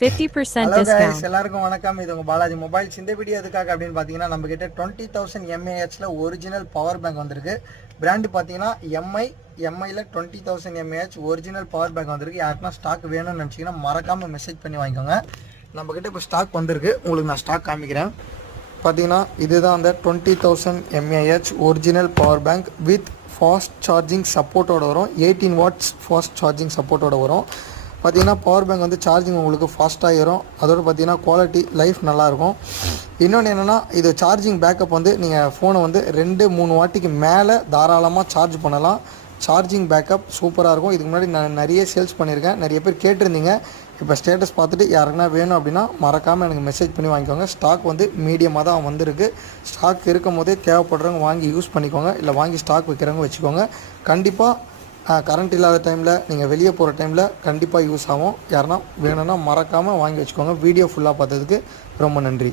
50% hello guys, discount. எல்லாருக்கும் வணக்கம். இது உங்கள் பாலாஜி மொபைல்ஸ். இந்த வீடியோ எதுக்காக அப்படின்னு பார்த்தீங்கன்னா, நம்ம கிட்ட 20,000 mAhல ஒரிஜினல் பவர் பேங்க் வந்திருக்கு. பிராண்டு பார்த்தீங்கன்னா எம்ஐல 20,000 mAh ஒரிஜினல் பவர் பேங்க் வந்திருக்கு. யாருக்குன்னா ஸ்டாக் வேணும்னு நினச்சிங்கன்னா மறக்காமல் மெசேஜ் பண்ணி வாங்கிக்கோங்க. நம்ம கிட்ட இப்போ ஸ்டாக் வந்திருக்கு. உங்களுக்கு நான் ஸ்டாக் காமிக்கிறேன். பார்த்தீங்கன்னா இதுதான் அந்த 20,000 mAh original power bank with fast charging சப்போர்ட்டோட வரும். 18 வாட்ஸ் ஃபாஸ்ட் சார்ஜிங் சப்போர்ட்டோட வரும். பார்த்தீங்கன்னா பவர் பேங்க் வந்து சார்ஜிங் உங்களுக்கு ஃபாஸ்ட்டாக ஏறும். அதோடு பார்த்தீங்கன்னா குவாலிட்டி லைஃப் நல்லாயிருக்கும். இன்னொன்று என்னென்னா, இது சார்ஜிங் பேக்கப் வந்து நீங்கள் ஃபோனை வந்து 2-3 வாட்டிக்கு மேலே தாராளமாக சார்ஜ் பண்ணலாம். சார்ஜிங் பேக்கப் சூப்பராக இருக்கும். இதுக்கு முன்னாடி நான் நிறைய சேல்ஸ் பண்ணியிருக்கேன். நிறைய பேர் கேட்டிருந்தீங்க. இப்போ ஸ்டேட்டஸ் பார்த்துட்டு யாருக்குன்னா வேணும் அப்படின்னா மறக்காமல் எனக்கு மெசேஜ் பண்ணி வாங்கிக்கோங்க. ஸ்டாக் வந்து மீடியமாக தான் வந்திருக்கு. ஸ்டாக் இருக்கும் போதே தேவைப்படுறவங்க வாங்கி யூஸ் பண்ணிக்கோங்க. இல்லை வாங்கி ஸ்டாக் வைக்கிறவங்க வச்சுக்கோங்க. கண்டிப்பாக கரண்ட் இல்லாத டைமில் நீங்கள் வெளியே போகிற டைமில் கண்டிப்பாக யூஸ் ஆகும். யாருன்னா வேணும்னா மறக்காமல் வாங்கி வச்சுக்கோங்க. வீடியோ ஃபுல்லாக பார்த்ததுக்கு ரொம்ப நன்றி.